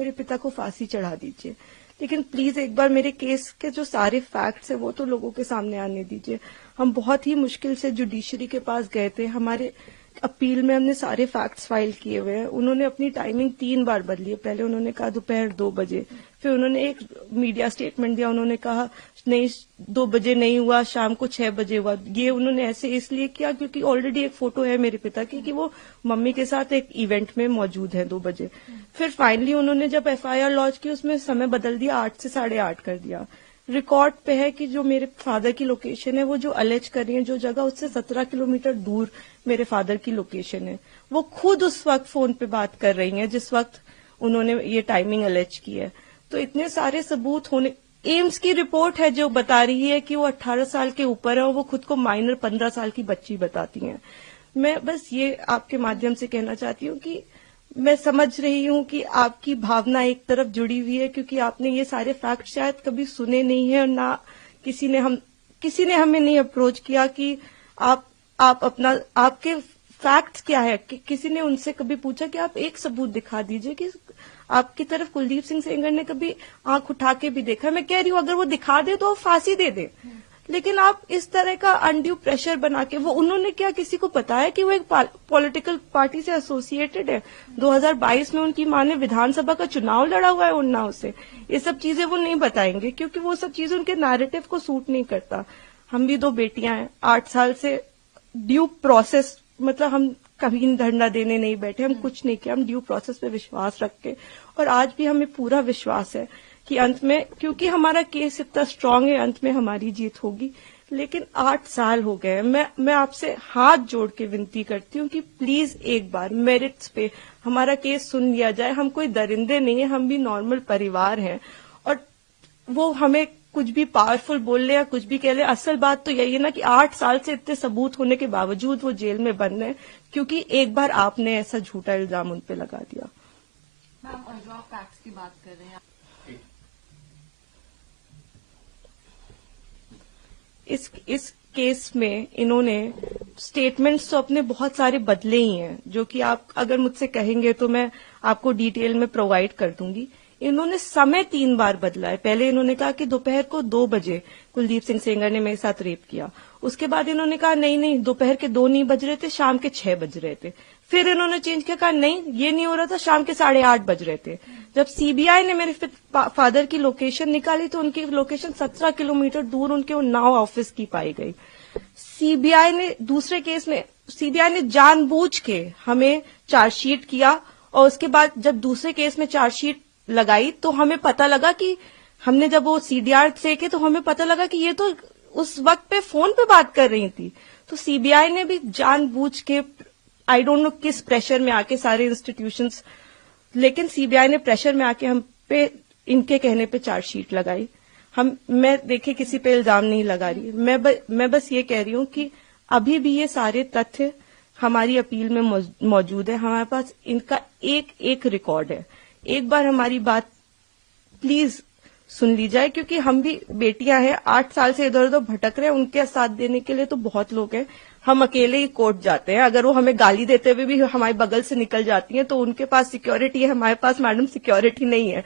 मेरे पिता को फांसी चढ़ा दीजिए, लेकिन प्लीज एक बार मेरे केस के जो सारे फैक्ट्स है वो तो लोगों के सामने आने दीजिए। हम बहुत ही मुश्किल से जुडिशरी के पास गए थे, हमारे अपील में हमने सारे फैक्ट्स फाइल किए हुए हैं। उन्होंने अपनी टाइमिंग 3 बार बदली है। पहले उन्होंने कहा दोपहर 2 बजे, फिर उन्होंने एक मीडिया स्टेटमेंट दिया, उन्होंने कहा नहीं 2 बजे नहीं हुआ, शाम को 6 बजे हुआ। ये उन्होंने ऐसे इसलिए किया क्योंकि ऑलरेडी एक फोटो है मेरे पिता की कि वो मम्मी के साथ एक इवेंट में मौजूद है 2 बजे। फिर फाइनली उन्होंने जब FIR लॉन्च की उसमें समय बदल दिया, 8 से 8:30 कर दिया। रिकॉर्ड पे है कि जो मेरे फादर की लोकेशन है, वो जो अलेज कर रही है जो जगह, उससे 17 किलोमीटर दूर मेरे फादर की लोकेशन है। वो खुद उस वक्त फोन पे बात कर रही हैं जिस वक्त उन्होंने ये टाइमिंग अलेज की है। तो इतने सारे सबूत होने, एम्स की रिपोर्ट है जो बता रही है कि वो 18 साल के ऊपर है और वो खुद को माइनर 15 साल की बच्ची बताती हैं। मैं बस ये आपके माध्यम से कहना चाहती हूँ कि मैं समझ रही हूँ कि आपकी भावना एक तरफ जुड़ी हुई है क्योंकि आपने ये सारे फैक्ट शायद कभी सुने नहीं है और ना किसी ने हमें नहीं अप्रोच किया कि आप अपना आपके फैक्ट्स क्या है। किसी ने उनसे कभी पूछा कि आप एक सबूत दिखा दीजिए कि आपकी तरफ कुलदीप सिंह सेंगर ने कभी आंख उठा के भी देखा। मैं कह रही हूँ अगर वो दिखा दे तो वो फांसी दे दे, लेकिन आप इस तरह का अनड्यू प्रेशर बना के, वो उन्होंने क्या किसी को पता है कि वो एक पॉलिटिकल पार्टी से एसोसिएटेड है। 2022 में उनकी मां ने विधानसभा का चुनाव लड़ा हुआ है उन्नाव से। ये सब चीजें वो नहीं बताएंगे क्योंकि वो सब चीजें उनके नैरेटिव को सूट नहीं करता। हम भी 2 बेटियां हैं, 8 साल से ड्यू प्रोसेस, मतलब हम कभी धरना देने नहीं बैठे, हम कुछ नहीं किया, हम ड्यू प्रोसेस पे विश्वास रख के, और आज भी हमें पूरा विश्वास है कि अंत में, क्योंकि हमारा केस इतना स्ट्रांग है, अंत में हमारी जीत होगी। लेकिन 8 साल हो गए, मैं आपसे हाथ जोड़ के विनती करती हूँ कि प्लीज एक बार मेरिट्स पे हमारा केस सुन लिया जाए। हम कोई दरिंदे नहीं है, हम भी नॉर्मल परिवार हैं, और वो हमें कुछ भी पावरफुल बोल ले या कुछ भी कह ले, असल बात तो यही है ना कि 8 साल से इतने सबूत होने के बावजूद वो जेल में बंद है क्योंकि एक बार आपने ऐसा झूठा इल्जाम उन पे लगा दिया। मैम, और जो आप फैक्ट्स की बात कर रहे हैं, इस केस में इन्होंने स्टेटमेंट्स तो अपने बहुत सारे बदले ही हैं, जो कि आप अगर मुझसे कहेंगे तो मैं आपको डिटेल में प्रोवाइड कर दूंगी। इन्होंने समय 3 बार बदला है। पहले इन्होंने कहा कि दोपहर को 2 बजे कुलदीप सिंह सेंगर ने मेरे साथ रेप किया। उसके बाद इन्होंने कहा नहीं दोपहर के 2 नहीं बज रहे थे, शाम के 6 बज रहे थे। फिर इन्होंने चेंज किया, कहा नहीं ये नहीं हो रहा था, शाम के 8:30 बज रहे थे। जब सीबीआई ने मेरे फादर की लोकेशन निकाली तो उनकी लोकेशन 17 किलोमीटर दूर उनके उन्नाव ऑफिस की पाई गई। सीबीआई ने दूसरे केस में सीबीआई ने जानबूझ के हमें चार्जशीट किया, और उसके बाद जब दूसरे केस में चार्जशीट लगाई तो हमें पता लगा कि हमने जब वो सीडीआर देखे तो हमें पता लगा कि ये तो उस वक्त पे फोन पे बात कर रही थी। तो सीबीआई ने भी जानबूझ के, आई डोंट नो किस प्रेशर में आके, सारे इंस्टीट्यूशंस, लेकिन सीबीआई ने प्रेशर में आके हम पे इनके कहने पे चार्जशीट लगाई। मैं देखिए किसी पे इल्जाम नहीं लगा रही, मैं बस ये कह रही हूँ कि अभी भी ये सारे तथ्य हमारी अपील में मौजूद है। हमारे पास इनका एक रिकॉर्ड है। एक बार हमारी बात प्लीज सुन ली जाए, क्योंकि हम भी बेटियां हैं, 8 साल से इधर उधर भटक रहे हैं, उनके साथ देने के लिए तो बहुत लोग हैं। हम अकेले ही कोर्ट जाते हैं, अगर वो हमें गाली देते हुए भी हमारे बगल से निकल जाती हैं तो उनके पास सिक्योरिटी है, हमारे पास मैडम सिक्योरिटी नहीं है।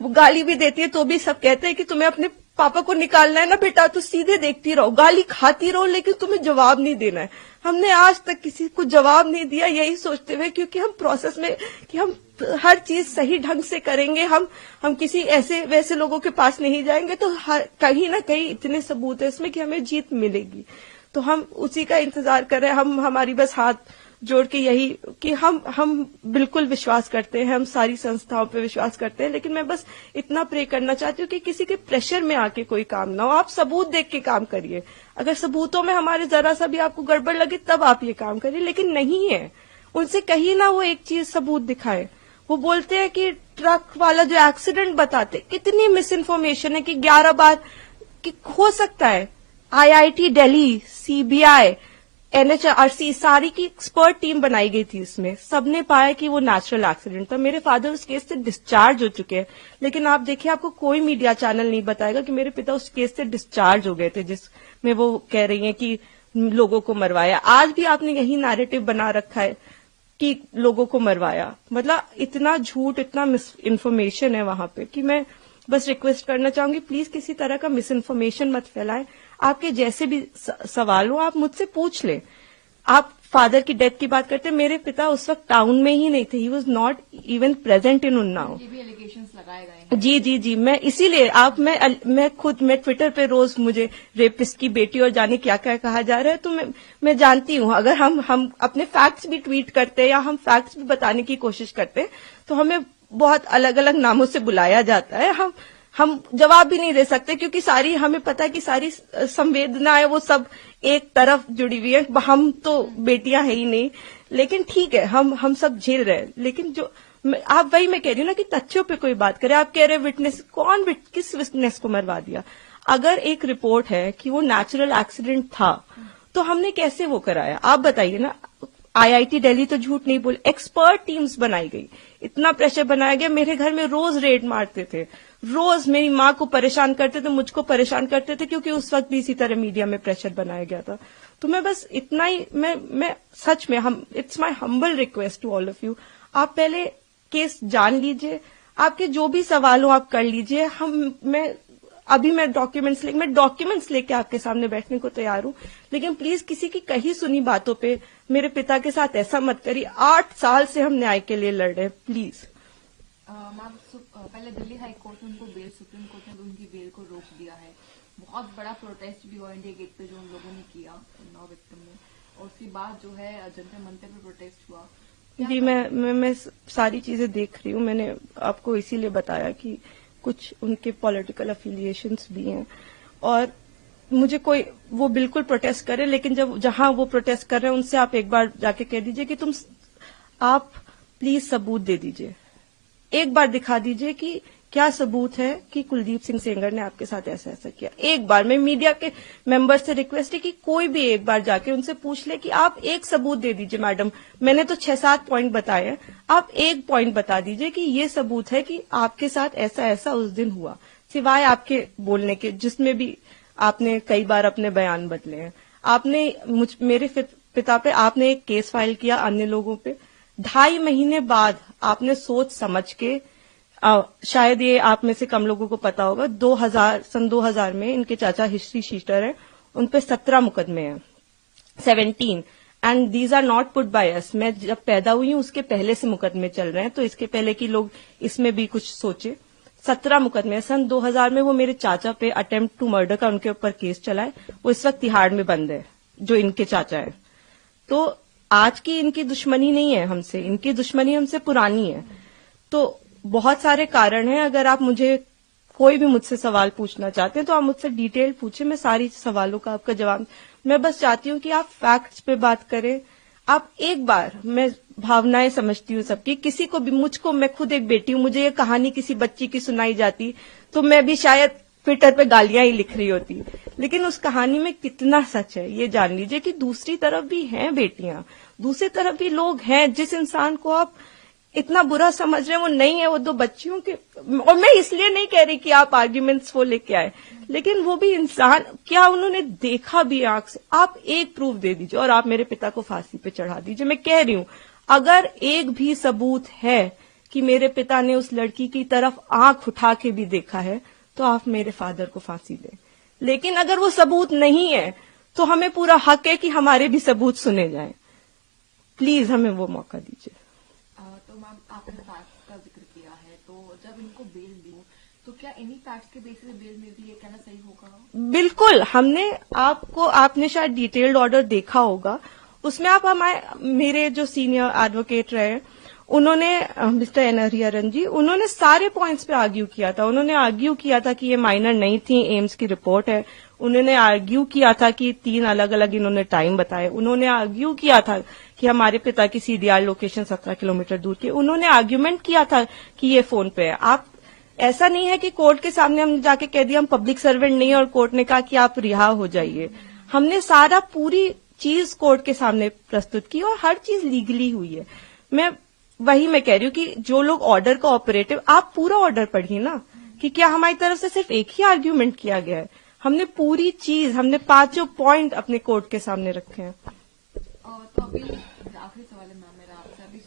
वो गाली भी देती है तो भी सब कहते हैं कि तुम्हें अपने पापा को निकालना है ना बेटा, तो सीधे देखती रहो, गाली खाती रहो, लेकिन तुम्हें जवाब नहीं देना है। हमने आज तक किसी को जवाब नहीं दिया, यही सोचते हुए, क्योंकि हम प्रोसेस में कि हम हर चीज सही ढंग से करेंगे, हम किसी ऐसे वैसे लोगों के पास नहीं जाएंगे, तो कहीं ना कहीं इतने सबूत है इसमें कि हमें जीत मिलेगी। तो हम उसी का इंतजार कर रहे हैं। हमारी बस हाथ जोड़ के यही कि हम बिल्कुल विश्वास करते हैं, हम सारी संस्थाओं पे विश्वास करते हैं, लेकिन मैं बस इतना प्रे करना चाहती हूँ कि किसी के प्रेशर में आके कोई काम ना हो। आप सबूत देख के काम करिए, अगर सबूतों में हमारे जरा सा भी आपको गड़बड़ लगे तब आप ये काम करिए, लेकिन नहीं है। उनसे कहीं ना वो एक चीज सबूत दिखाए। वो बोलते हैं कि ट्रक वाला जो एक्सीडेंट बताते, कितनी मिस इन्फॉर्मेशन है कि 11 बार कि हो सकता है IIT दिल्ली, सीबीआई, NHRC सारी की एक्सपर्ट टीम बनाई गई थी, इसमें सबने पाया कि वो नेचुरल एक्सीडेंट था। मेरे फादर उस केस से डिस्चार्ज हो चुके हैं, लेकिन आप देखिए आपको कोई मीडिया चैनल नहीं बताएगा कि मेरे पिता उस केस से डिस्चार्ज हो गए थे जिसमें वो कह रही हैं कि लोगों को मरवाया। आज भी आपने यही नैरेटिव बना रखा है। कि लोगों को मरवाया। मतलब इतना झूठ, इतना मिस इन्फॉर्मेशन है वहां पे कि मैं बस रिक्वेस्ट करना चाहूंगी, प्लीज किसी तरह का मिस इन्फॉर्मेशन मत फैलाएं। आपके जैसे भी सवाल हो आप मुझसे पूछ लें। आप फादर की डेथ की बात करते हैं, मेरे पिता उस वक्त टाउन में ही नहीं थे, he was not even present in Unnao. ये भी एलिगेशंस लगाए गए हैं। जी, मैं इसीलिए मैं ट्विटर पे रोज मुझे रेपिस्ट की बेटी और जाने क्या क्या कहा जा रहा है, तो मैं जानती हूँ अगर हम अपने फैक्ट्स भी ट्वीट करते हैं या हम फैक्ट्स भी बताने की कोशिश करते हैं तो हमें बहुत अलग अलग नामों से बुलाया जाता है। हम जवाब भी नहीं दे सकते क्योंकि सारी हमें पता है कि सारी संवेदनाएं वो सब एक तरफ जुड़ी हुई है। हम तो बेटियां है ही नहीं, लेकिन ठीक है हम सब झेल रहे हैं। लेकिन जो आप वही मैं कह रही हूँ ना कि तथ्यों पे कोई बात करे। आप कह रहे विटनेस, किस विटनेस को मरवा दिया? अगर एक रिपोर्ट है कि वो नेचुरल एक्सीडेंट था तो हमने कैसे वो कराया? आप बताइए ना। आईआईटी दिल्ली तो झूठ नहीं बोले, एक्सपर्ट टीम्स बनाई गई, इतना प्रेशर बनाया गया। मेरे घर में रोज रेड मारते थे, रोज मेरी माँ को परेशान करते थे, मुझको परेशान करते थे, क्योंकि उस वक्त भी इसी तरह मीडिया में प्रेशर बनाया गया था। तो मैं बस इतना ही, मैं सच में it's my humble request to all of you, आप पहले केस जान लीजिए, आपके जो भी सवाल हो आप कर लीजिए। मैं डॉक्यूमेंट्स लेके आपके सामने बैठने को तैयार हूं, लेकिन प्लीज किसी की कही सुनी बातों पे मेरे पिता के साथ ऐसा मत करिए। 8 साल से हम न्याय के लिए लड़ रहे हैं, प्लीज। मैम, पहले दिल्ली हाई कोर्ट ने उनको बेल, सुप्रीम कोर्ट ने उनकी बेल को रोक दिया है। बहुत बड़ा प्रोटेस्ट भी हुआ इंडिया गेट पे जो उन लोगों ने किया उन्नाव विक्टिम में, और उसके बाद जो है जंतर मंतर पे प्रोटेस्ट हुआ। जी, मैं सारी चीजें देख रही हूँ। मैंने आपको इसीलिए बताया कि कुछ उनके पॉलिटिकल अफिलिएशंस भी हैं, और मुझे कोई वो बिल्कुल प्रोटेस्ट करे, लेकिन जहां वो प्रोटेस्ट कर रहे हैं उनसे आप एक बार जाके कह दीजिए कि आप प्लीज सबूत दे दीजिए, एक बार दिखा दीजिए कि क्या सबूत है कि कुलदीप सिंह सेंगर ने आपके साथ ऐसा ऐसा किया। एक बार मैं मीडिया के मेंबर से रिक्वेस्ट है कि कोई भी एक बार जाके उनसे पूछ ले कि आप एक सबूत दे दीजिए। मैडम, मैंने तो 6-7 पॉइंट बताए हैं, आप एक पॉइंट बता दीजिए कि ये सबूत है कि आपके साथ ऐसा ऐसा उस दिन हुआ, सिवाय आपके बोलने के, जिसमें भी आपने कई बार अपने बयान बदले हैं। आपने मेरे पिता पे आपने एक केस फाइल किया, अन्य लोगों पे 2.5 महीने बाद आपने सोच समझ के, शायद ये आप में से कम लोगों को पता होगा, सन 2000 में इनके चाचा हिस्ट्री शीटर हैं, उन पे 17 मुकदमे हैं, 17, and these are not put by us. मैं जब पैदा हुई हूं उसके पहले से मुकदमे चल रहे हैं, तो इसके पहले कि लोग इसमें भी कुछ सोचे। 17 मुकदमे सन 2000 में वो मेरे चाचा पे अटेम्प्ट टू मर्डर का उनके ऊपर केस चला है, वो इस वक्त तिहाड़ में बंद है, जो इनके चाचा है। तो आज की इनकी दुश्मनी नहीं है हमसे, इनकी दुश्मनी हमसे पुरानी है। तो बहुत सारे कारण हैं। अगर आप कोई भी मुझसे सवाल पूछना चाहते हैं तो आप मुझसे डिटेल पूछे, मैं सारी सवालों का आपका जवाब। मैं बस चाहती हूँ कि आप फैक्ट्स पे बात करें। आप एक बार, मैं भावनाएं समझती हूँ सबकी, किसी को भी, मैं खुद एक बेटी हूँ, मुझे ये कहानी किसी बच्ची की सुनाई जाती तो मैं भी शायद ट्विटर पे गालियां ही लिख रही होती, लेकिन उस कहानी में कितना सच है ये जान लीजिए कि दूसरी तरफ भी हैं बेटियां, दूसरी तरफ भी लोग हैं। जिस इंसान को आप इतना बुरा समझ रहे हैं वो नहीं है, वो 2 बच्चियों के, और मैं इसलिए नहीं कह रही कि आप आर्ग्यूमेंट्स वो लेके आए, लेकिन वो भी इंसान, क्या उन्होंने देखा भी आंख से? आप एक प्रूफ दे दीजिए और आप मेरे पिता को फांसी पे चढ़ा दीजिए। मैं कह रही हूं, अगर एक भी सबूत है कि मेरे पिता ने उस लड़की की तरफ आंख उठा के भी देखा है तो आप मेरे फादर को फांसी दें। लेकिन अगर वो सबूत नहीं है तो हमें पूरा हक है कि हमारे भी सबूत सुने जाएं। प्लीज हमें वो मौका दीजिए। तो मैम, आपने फैक्ट्स का जिक्र किया है, तो जब इनको बेल दी तो क्या इन्हीं फैक्ट्स के बेसिस पे बेल मिल रही है, कहना सही होगा? बिल्कुल, आपने शायद डिटेल्ड ऑर्डर देखा होगा, उसमें आप मेरे जो सीनियर एडवोकेट रहे उन्होंने, मिस्टर एन हरिहरन जी, उन्होंने सारे पॉइंट्स पे आर्ग्यू किया था। उन्होंने आर्ग्यू किया था कि ये माइनर नहीं थी, एम्स की रिपोर्ट है। उन्होंने आर्ग्यू किया था कि 3 अलग अलग इन्होंने टाइम बताए। उन्होंने आर्ग्यू किया था कि हमारे पिता की सीडीआर लोकेशन 17 किलोमीटर दूर की। उन्होंने आर्ग्यूमेंट किया था कि ये फोन पे है। आप, ऐसा नहीं है कि कोर्ट के सामने हम जाके कह दिया हम पब्लिक सर्वेंट नहीं है और कोर्ट ने कहा कि आप रिहा हो जाइए। हमने सारा पूरी चीज कोर्ट के सामने प्रस्तुत की और हर चीज लीगली हुई है। मैं कह रही हूँ कि जो लोग ऑर्डर का ऑपरेटिव, आप पूरा ऑर्डर पढ़िए ना कि क्या हमारी तरफ से सिर्फ एक ही आर्ग्यूमेंट किया गया है। हमने पूरी चीज, हमने 5 पॉइंट अपने कोर्ट के सामने रखे हैं। तो अभी आखिरी सवाल है मैम मेरा आपसे, अभी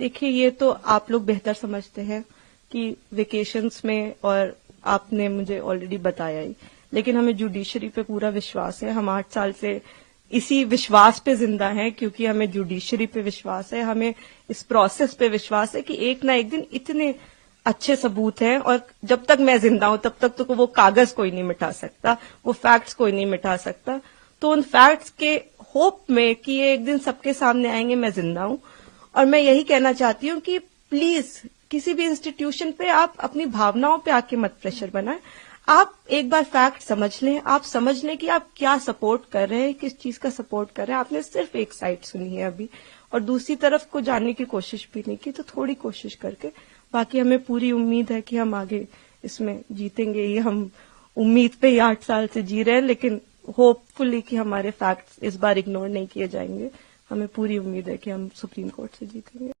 देखिए, ये तो आप लोग बेहतर समझते हैं कि वेकेशंस में, और आपने मुझे ऑलरेडी बताया ही, लेकिन हमें जुडिशरी पे पूरा विश्वास है। हम 8 साल से इसी विश्वास पे जिंदा हैं, क्योंकि हमें जुडिशरी पे विश्वास है, हमें इस प्रोसेस पे विश्वास है कि एक ना एक दिन इतने अच्छे सबूत हैं, और जब तक मैं जिंदा हूं तब तक तो वो कागज कोई नहीं मिटा सकता, वो फैक्ट्स कोई नहीं मिटा सकता। तो उन फैक्ट्स के होप में कि ये एक दिन सबके सामने आएंगे, मैं जिंदा हूं। और मैं यही कहना चाहती हूँ कि प्लीज किसी भी इंस्टीट्यूशन पे आप अपनी भावनाओं पे आके मत प्रेशर बनाएं। आप एक बार फैक्ट समझ लें, आप समझ लें कि आप क्या सपोर्ट कर रहे हैं, किस चीज का सपोर्ट कर रहे हैं। आपने सिर्फ एक साइड सुनी है अभी, और दूसरी तरफ को जानने की कोशिश भी नहीं की, तो थोड़ी कोशिश करके, बाकी हमें पूरी उम्मीद है कि हम आगे इसमें जीतेंगे। ये हम उम्मीद पे ही 8 साल से जी रहे हैं, लेकिन होपफुली कि हमारे फैक्ट्स इस बार इग्नोर नहीं किए जाएंगे। हमें पूरी उम्मीद है कि हम सुप्रीम कोर्ट से जीतेंगे।